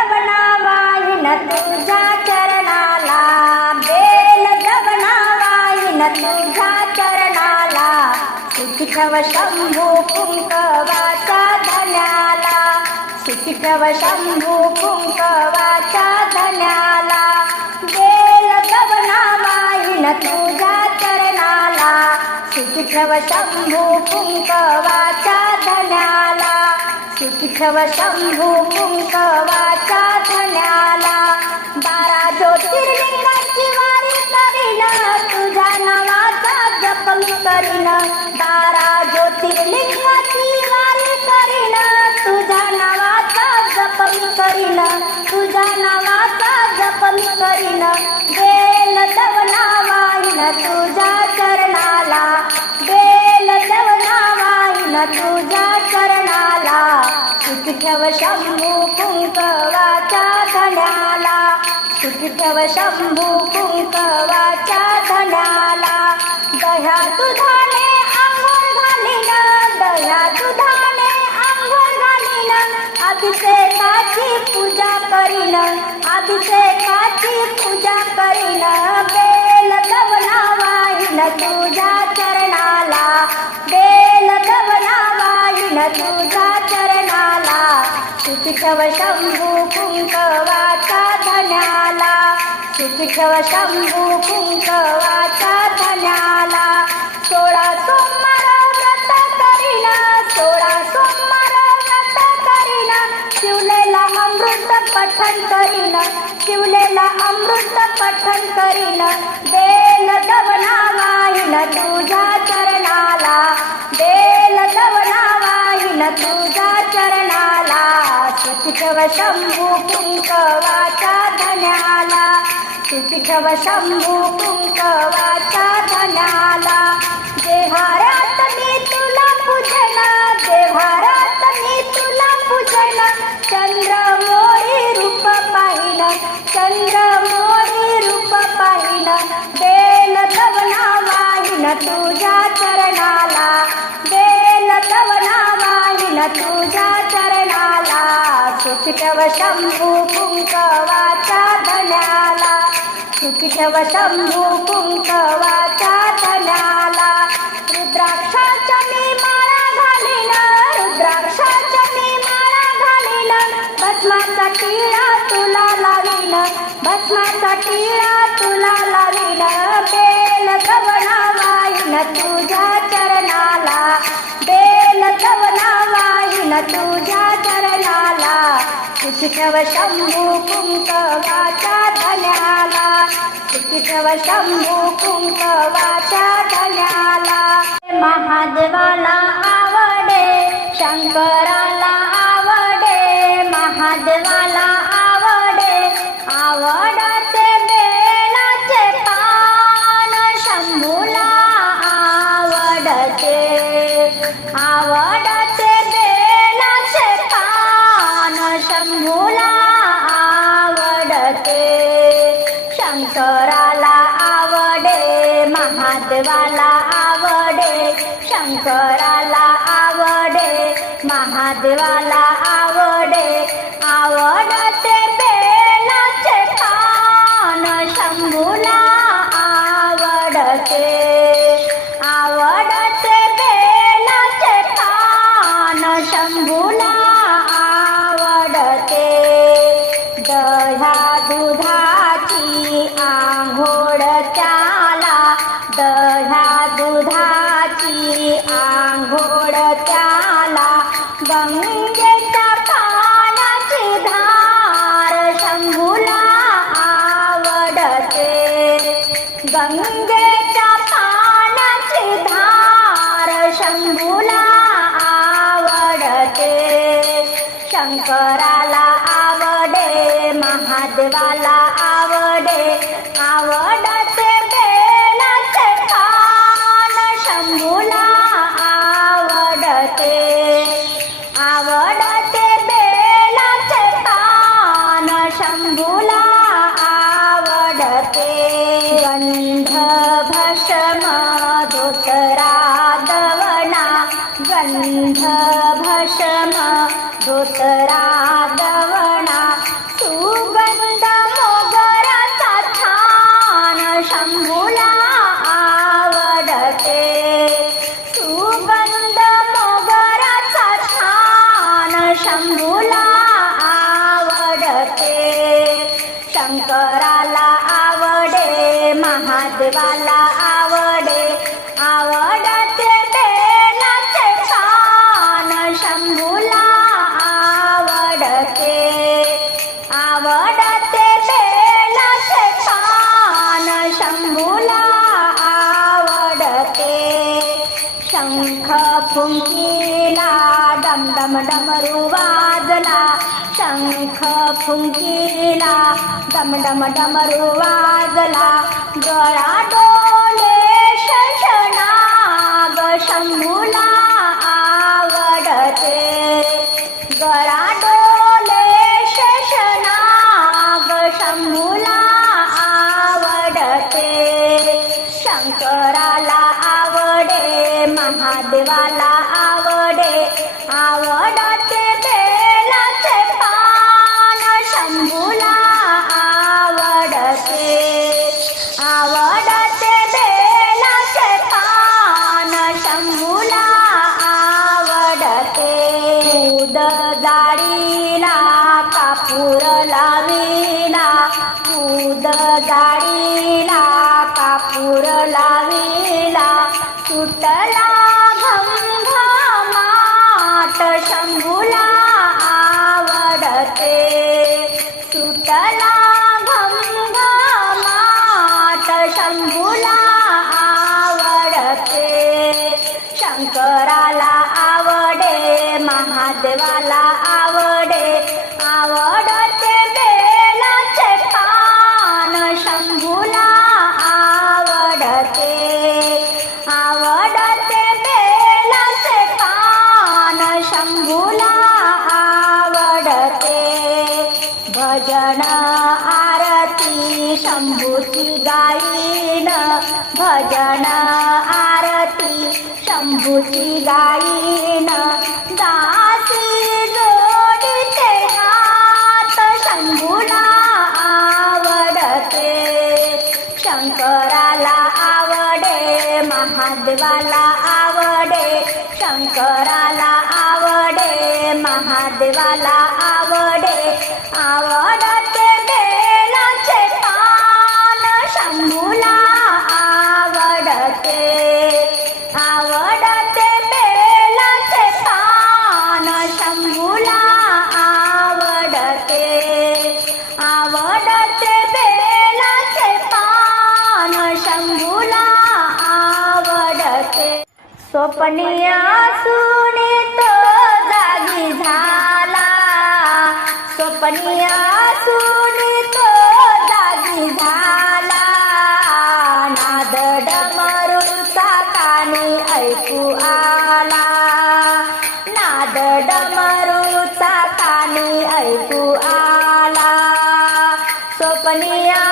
दवना वाहिन तुझ्या चरणाला. बेल दवना वाहिन तुझ्या चरणाला. सुखी ठेव शंभू कुंकवाच्या धन्याला. सुखी ठेव शंभू कुंकवाच्या धन्याला. बेल दवना वाहिन तुझ्या चरणाला. सुखी ठेव शंभू कुंकवाच्या धन्याला. सुखी ठेव शंभू कुंकवाच्या धन्याला. बारा ज्योतिर्लिंगाची वारी करीन तुझ्या नावाचा जप करीन. बारा ज्योतिर्लिंगाची वारी करीन तुझ्या नावाचा जप करीन. तुझ्या नावाचा जप करीन. बेल दवना वाईन तुझ्या चरणाला. बेल दवना वाईन तुझ्या चरणाला सुखी ठेव शंभू कुंकवाच्या धन्याला. सुखी ठेव शंभू कुंकवाच्या धन्याला. दह्या दुधाने आंघोळ घालीन दह्या दुधाने आंघोळ घालीन. अभिषेकाची पूजा करीन अभिषेकाची पूजा करीन. बेल दवना वाहिन तुझ्या चरणाला. बेल दवना वाहिन तुझ्या सुखी शंभू कुंकवाचा धन्याला सुखी शंभू कुंकवाचा धन्याला सोळा सोमवार व्रत करीना सोळा सोमवार व्रत करीना. शिवलेला अमृत पठन करीना शिवलेला अमृत पठन करीना. देल दबना वाईन तुझ्या चरणाला. देल ठेव शंभू कुंकवाचा धन्याला. सुखी ठेव शंभू कुंकवाचा धन्याला. देहारात मी तुला पूजना देहारात मी तुला पूजना. चंद्र मोरी रूप पाहिलं चंद्र मोरी रूप पाहिलं. बेल तवना वाहिन तुझ्या चरणाला. बेल तवना वाहिन तुझ्या चरणाला. सुखी ठेव शंभू कुंकवाचा धन्याला सुखी ठेव शंभू कुंकवाचा धन्याला रुद्राक्षाच्या मी माळा घालीन रुद्राक्षाच्या मी माळा घालीन. भस्माचा टिळा तुला लावीन भस्माचा टिळा तुला लावीन. बेल दवना वाईन तुझ्या चरणाला. बेल दवना वाईन तुझ्या कृष्णव सुखी ठेव शंभू कुंकवाच्या धन्याला? कृष्णव ठेव शंभू कुंकवाच्या धन्याला? महादेवाला आवडे शंकराला आवडे महादेवाला आवडे आवडा कराला आवडे महादेवाला. टमटमरू वाजला डोळा डोळा दूध गाडीला कापूर लावीला सुटला sky पण सुने तो जागी झाला. स्वप्निया सुने तो जागी झाला. नाद डमरूचा कानी ऐकू आला. नाद डमरूचा कानी ऐकू आला. स्वप्निया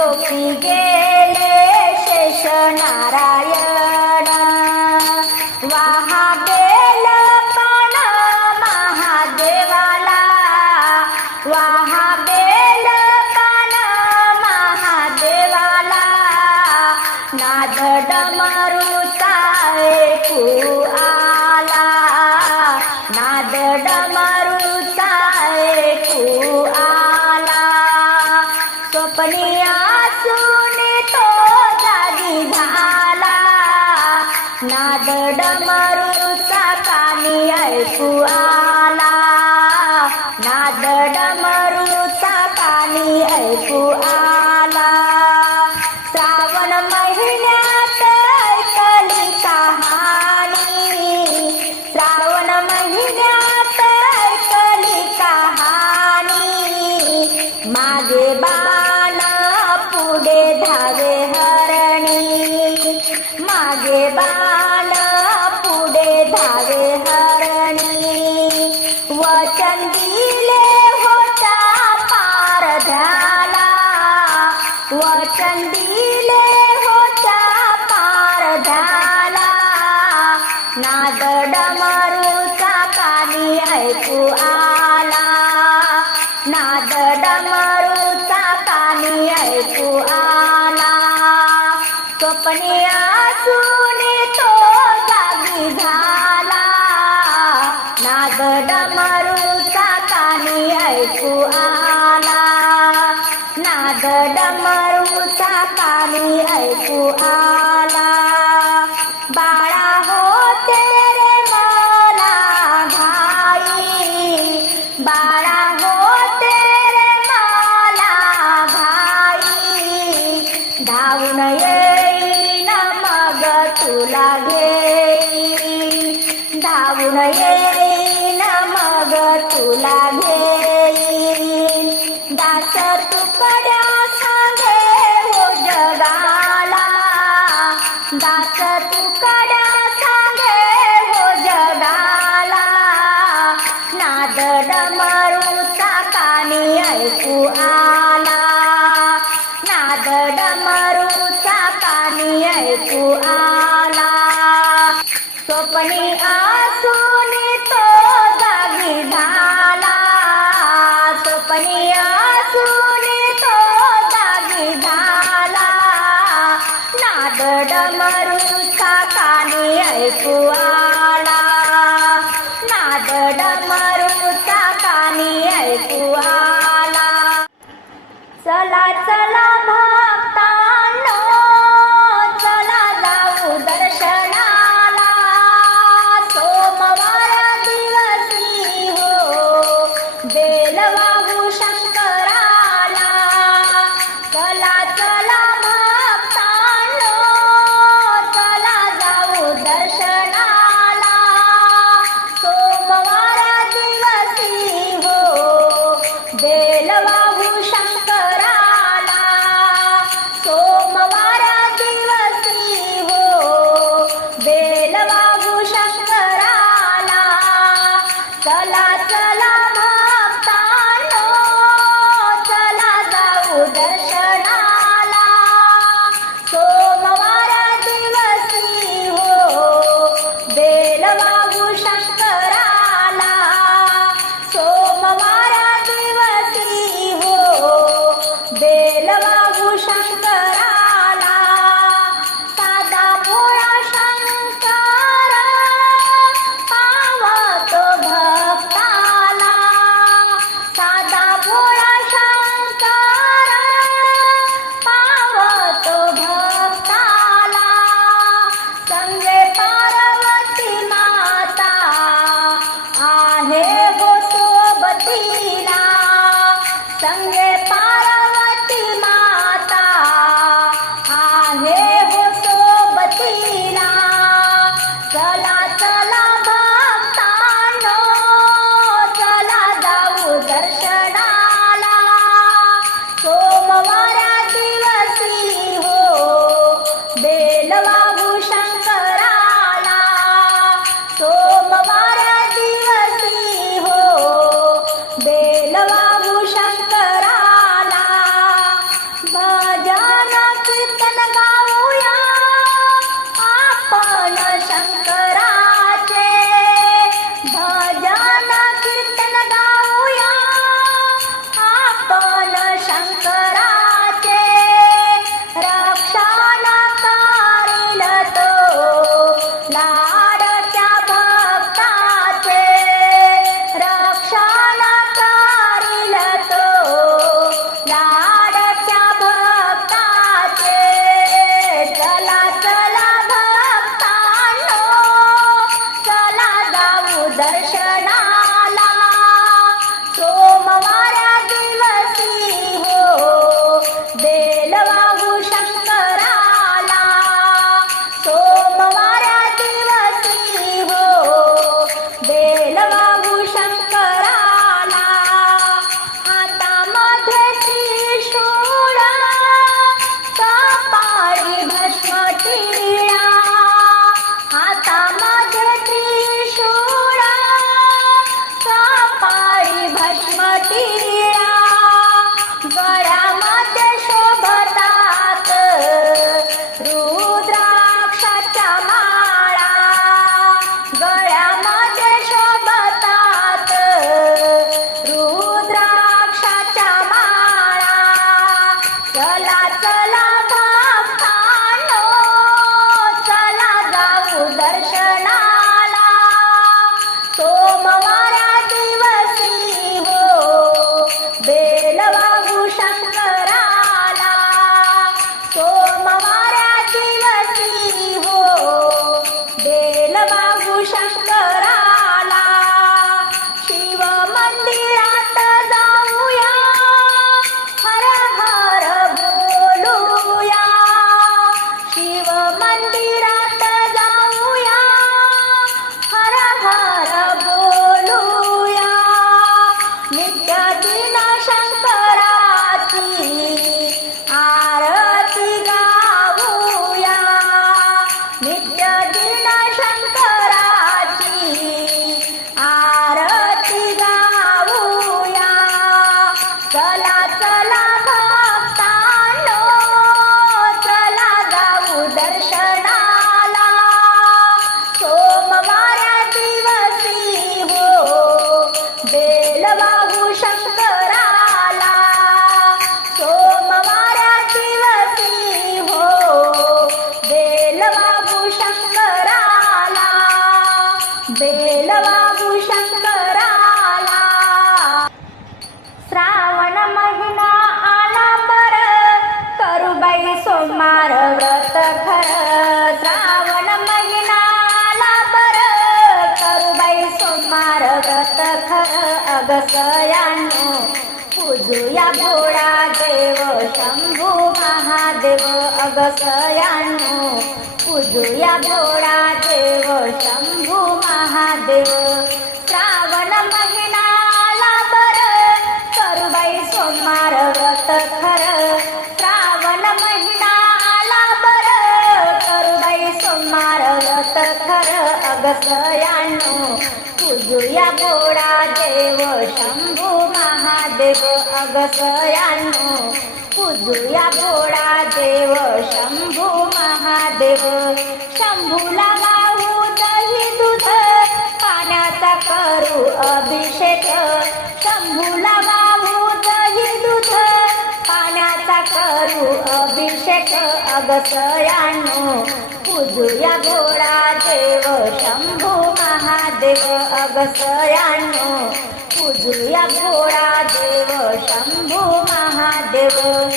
lo. दमारूचा कानी ऐकू आला. വസന്തിയിലെ पण असून तो जागी झाला. पण असून तो जागी झाला. नाद डमरूचा कानी ऐकू Barreiro. 这啦，这啦。बाबू शंकराला श्रावण महिना आला पर करू बाई सोमार व्रत खर श्रावण महिना आला पर करू बाई सोमार व्रत खर अग सयानो पूजूया भोळा देव शंभू महादेव. अग सयानो पूजूया भोळा देव शंभू महादेव श्रावण महिनाला बर. करुबाई सोमवार व्रत खर श्रावण महिनाला बर. करुबाई सोमवार व्रत खर अगसयानो पूजूया गोडा देव शंभू महादेव. अगसयानो पूजूया भोळा देव शंभू महादेव. शंभूला करू अभिषेक. शंभूला वाहू दूध. पाण्याचा करू अभिषेक. अगसयानो पूजूया गोळा देव. शंभू महादेव अगसयानो पूजूया गोळा देव. शंभू महादेव.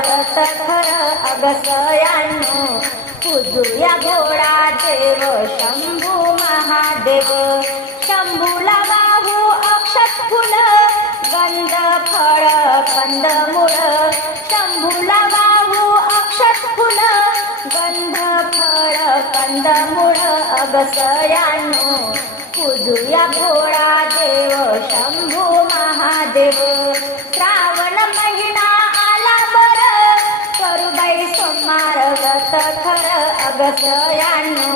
खर अगसयानो पूजूया घोडा देव शंभू महादेव. शंभूला बाहू अक्षत फुल. गंध फळ कंदमुळ शंभूला बाहू अक्षत फुल. गंध फळ कंदमुळ अगसयानो पूजूया घोडा देव शंभू महादेव. अगसयानो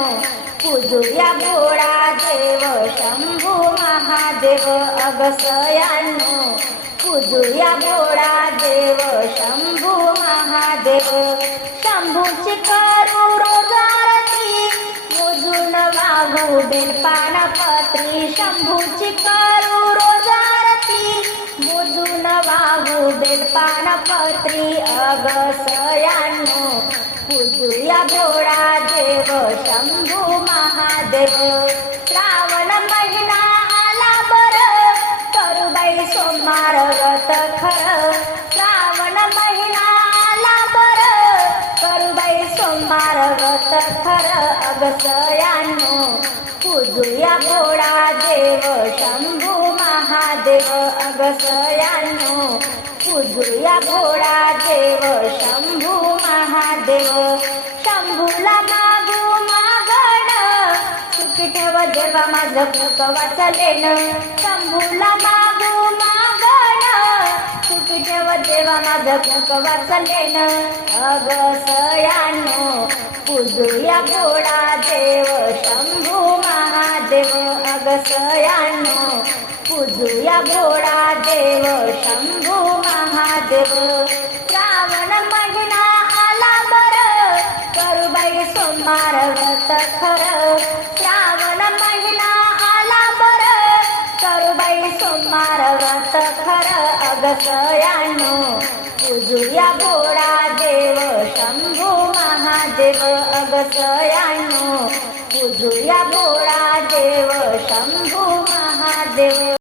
पूजूया भोळा देव शंभू महादेव अगसयानो पूजूया भोळा देव शंभू महादेव शंभूची करू रोज आरती मोजून वाहू बेलपानपत्री शंभूची करू रोज वाहू देत पानपत्री अग अगसयानो. पूजूया भोळा देव शंभू महादेव. श्रावण महिना आला बर. करुबाई सोमवार व्रत खर. श्रावण महिना आला बर. करुबाई सोमवार व्रत खर. अगसयानो. पूजूया भोळा देव शंभू महादेव. अग सया भोळा देव शंभू महादेव. शंभूला मागू मागण. सुखी ठेव देवा माझं भूक वाचलेन. शंभूला मागू मागण. सुखी ठेव देवा माझं भूक वाचलेन. अगसयानो पूजूया भोळा देव शंभू महादेव. अगसयानो पूजूया भोळा देव शंभू देव श्रावण महिना आला बर. करुबाई सोमवार व्रत खर. श्रावण महिना आला बर. करुबाई सोमवार व्रत खर. अगसयानो पूजूया भोळा देव शंभू महादेव. अगसयानो पूजूया भोळा देव शंभू महादेव.